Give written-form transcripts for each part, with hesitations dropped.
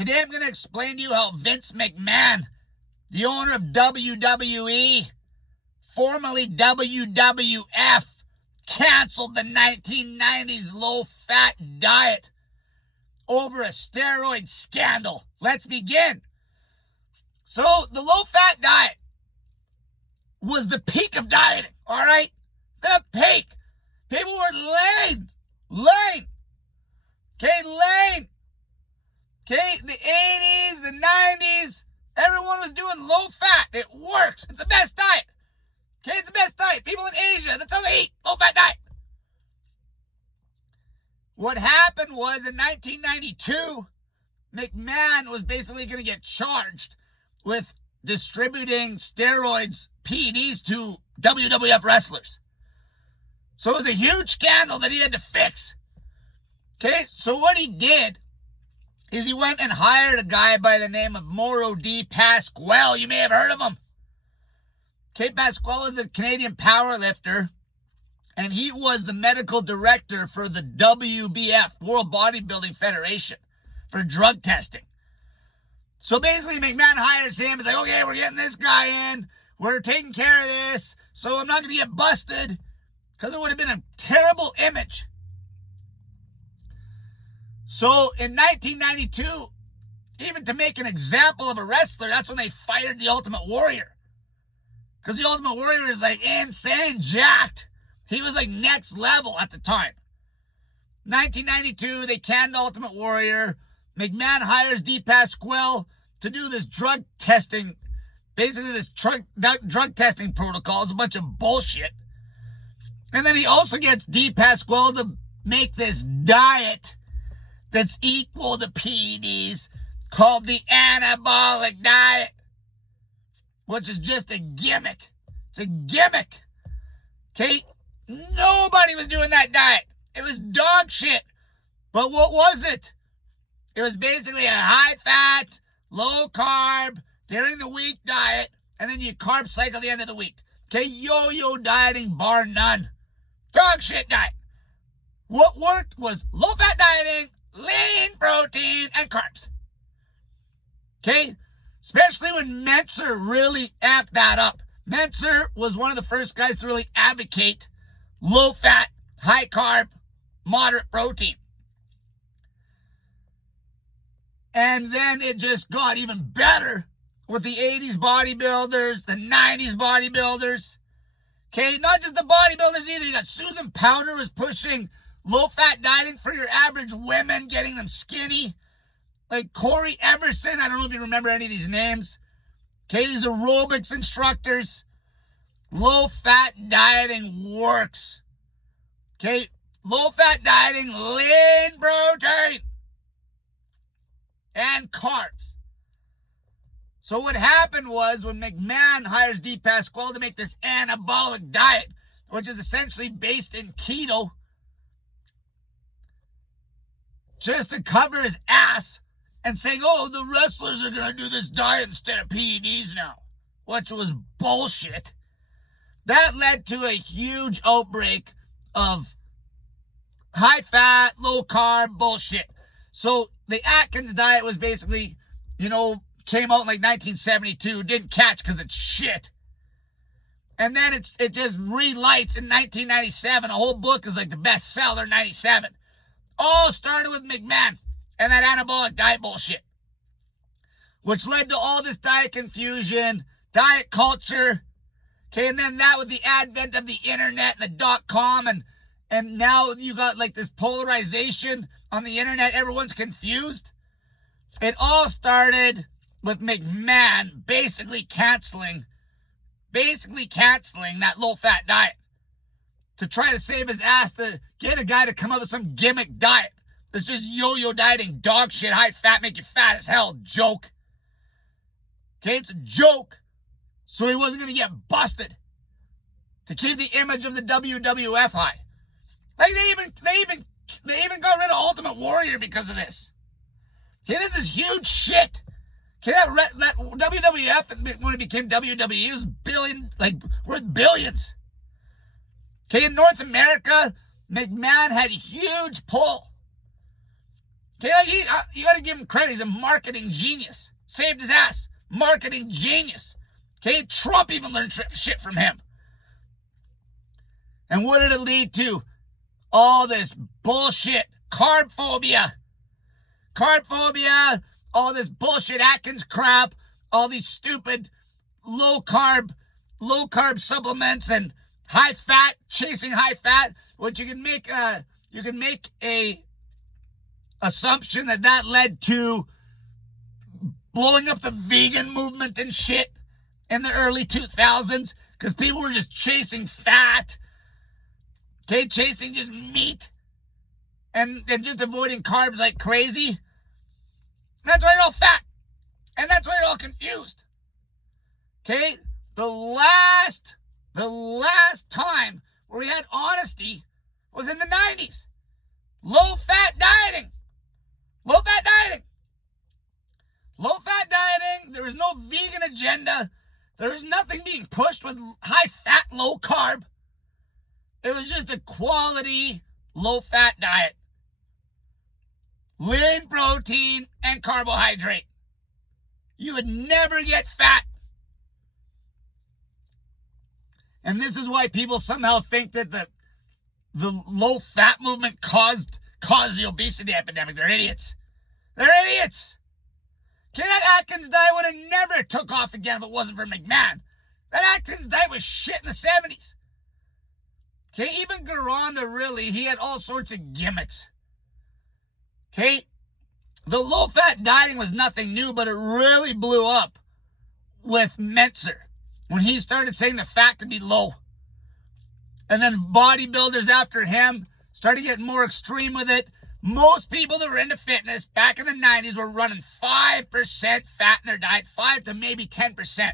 Today I'm going to explain to you how Vince McMahon, the owner of WWE, formerly WWF, canceled the 1990s low-fat diet over a steroid scandal. Let's begin. So the low-fat diet was the peak of dieting, all right? The peak. People were lean. Okay, the 80s, the 90s, everyone was doing low-fat. It works. It's the best diet. Okay, it's the best diet. People in Asia, that's how they eat. Low-fat diet. What happened was in 1992, McMahon was basically going to get charged with distributing steroids, PEDs, to WWF wrestlers. So it was a huge scandal that he had to fix. Okay, so what he did is he went and hired a guy by the name of Mauro Di Pasquale. You may have heard of him. Okay, Pasquale was a Canadian powerlifter, and he was the medical director for the WBF, World Bodybuilding Federation, for drug testing. So basically, McMahon hires him. He's like, okay, we're getting this guy in. We're taking care of this, so I'm not going to get busted, because it would have been a terrible image. So in 1992, even to make an example of a wrestler, that's when they fired the Ultimate Warrior. Because the Ultimate Warrior is like insane jacked. He was like next level at the time. 1992, they canned the Ultimate Warrior. McMahon hires Di Pasquale to do this drug testing. Basically, this drug testing protocol is a bunch of bullshit. And then he also gets Di Pasquale to make this diet that's equal to PEDs called the anabolic diet, which is just a gimmick. It's a gimmick. Okay? Nobody was doing that diet. It was dog shit. But what was it? It was basically a high-fat, low-carb, during the week diet, and then you carb cycle at the end of the week. Okay? Yo-yo dieting, bar none. Dog shit diet. What worked was low-fat dieting, lean protein, and carbs. Okay? Especially when Meltzer really amped that up. Meltzer was one of the first guys to really advocate low-fat, high-carb, moderate protein. And then it just got even better with the 80s bodybuilders, the 90s bodybuilders. Okay? Not just the bodybuilders either. You got Susan Powder was pushing low-fat dieting for your average women, getting them skinny. Like Corey Everson, I don't know if you remember any of these names. Okay, these aerobics instructors. Low-fat dieting works. Okay, low-fat dieting, lean protein, and carbs. So what happened was when McMahon hires Di Pasquale to make this anabolic diet, which is essentially based in keto, just to cover his ass and saying, oh, the wrestlers are going to do this diet instead of PEDs now, which was bullshit. That led to a huge outbreak of high-fat, low-carb bullshit. So the Atkins diet was basically, came out in like 1972, didn't catch because it's shit. And then it just relights in 1997. A whole book is like the bestseller, 97. All started with McMahon and that anabolic diet bullshit, which led to all this diet confusion, diet culture. Okay, and then that with the advent of the internet and the .com, and now you got like this polarization on the internet. Everyone's confused. It all started with McMahon basically canceling that low-fat diet to try to save his ass, to get a guy to come up with some gimmick diet that's just yo-yo dieting, dog shit, high fat, make you fat as hell joke. Okay, it's a joke. So he wasn't going to get busted, to keep the image of the WWF high. Like they even got rid of Ultimate Warrior because of this. Okay, this is huge shit. Okay, that WWF, when it became WWE, was worth billions. Okay, in North America, McMahon had a huge pull. Okay, like you got to give him credit. He's a marketing genius. Saved his ass. Marketing genius. Okay, Trump even learned shit from him. And what did it lead to? All this bullshit. Carb phobia. Carb phobia. All this bullshit Atkins crap. All these stupid low carb supplements and high fat, chasing high fat, which you can make a assumption that led to blowing up the vegan movement and shit in the early 2000s because people were just chasing fat, okay, chasing just meat and just avoiding carbs like crazy. That's why you're all fat. And that's why you're all confused. Okay? The last time where we had honesty was in the 90s. Low-fat dieting. Low-fat dieting. Low-fat dieting. There was no vegan agenda. There was nothing being pushed with high-fat, low-carb. It was just a quality low-fat diet. Lean protein and carbohydrate. You would never get fat. And this is why people somehow think that the low-fat movement caused the obesity epidemic. They're idiots. They're idiots. Okay, that Atkins diet would have never took off again if it wasn't for McMahon. That Atkins diet was shit in the 70s. Okay, even Garanda, really, he had all sorts of gimmicks. Okay, the low-fat dieting was nothing new, but it really blew up with Mentzer when he started saying the fat could be low. And then bodybuilders after him started getting more extreme with it. Most people that were into fitness back in the 90s were running 5% fat in their diet, 5 to maybe 10%.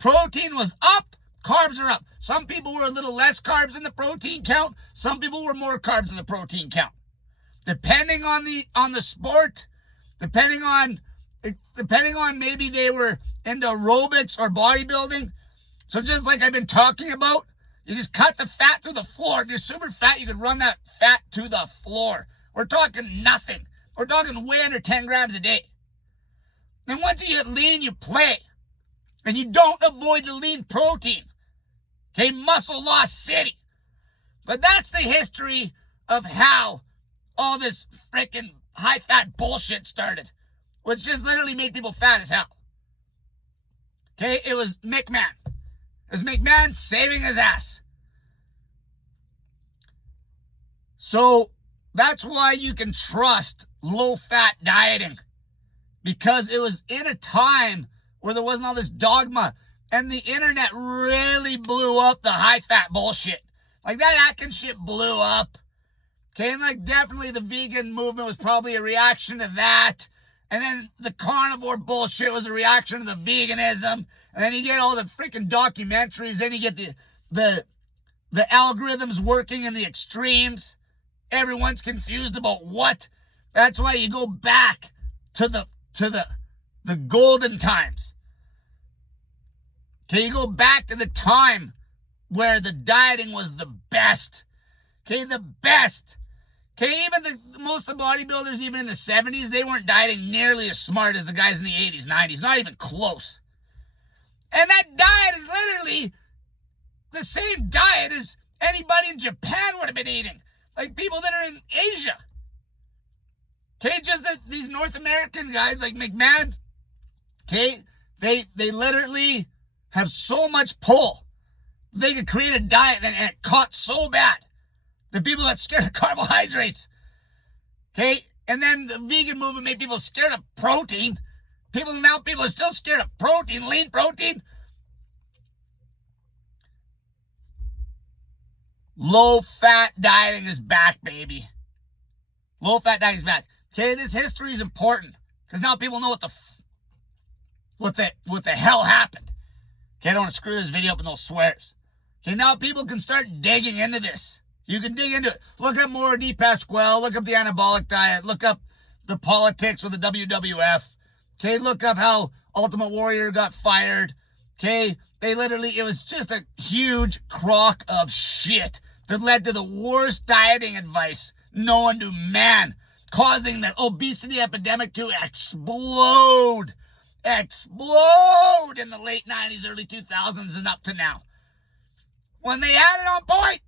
Protein was up, carbs are up. Some people were a little less carbs in the protein count. Some people were more carbs in the protein count. Depending on the sport, depending on maybe they were into aerobics or bodybuilding. So just like I've been talking about, you just cut the fat through the floor. If you're super fat, you can run that fat to the floor. We're talking nothing. We're talking way under 10 grams a day. And once you get lean, you play. And you don't avoid the lean protein. Okay, muscle loss city. But that's the history of how all this freaking high-fat bullshit started, which just literally made people fat as hell. Okay, it was McMahon. It was McMahon saving his ass. So that's why you can trust low-fat dieting, because it was in a time where there wasn't all this dogma, and the internet really blew up the high-fat bullshit. Like that Atkins shit blew up. Okay, and like definitely the vegan movement was probably a reaction to that. And then the carnivore bullshit was a reaction to the veganism. And then you get all the freaking documentaries. Then you get the algorithms working in the extremes. Everyone's confused about what. That's why you go back to the golden times. Okay, you go back to the time where the dieting was the best. Okay, the best. Okay, even most of the bodybuilders, even in the 70s, they weren't dieting nearly as smart as the guys in the 80s, 90s. Not even close. And that diet is literally the same diet as anybody in Japan would have been eating. Like people that are in Asia. Okay, just that these North American guys like McMahon, okay, they literally have so much pull. They could create a diet and it caught so bad. The people that scared of carbohydrates. Okay? And then the vegan movement made people scared of protein. People are still scared of protein, lean protein. Low-fat dieting is back, baby. Low-fat dieting is back. Okay, this history is important. Because now people know what the hell happened. Okay, I don't want to screw this video up with no swears. Okay, now people can start digging into this. You can dig into it. Look up more D. Pasquale. Look up the anabolic diet. Look up the politics with the WWF. Okay, look up how Ultimate Warrior got fired. Okay, it was just a huge crock of shit that led to the worst dieting advice known to man. causing the obesity epidemic to explode in the late 90s, early 2000s, and up to now. When they had it on point,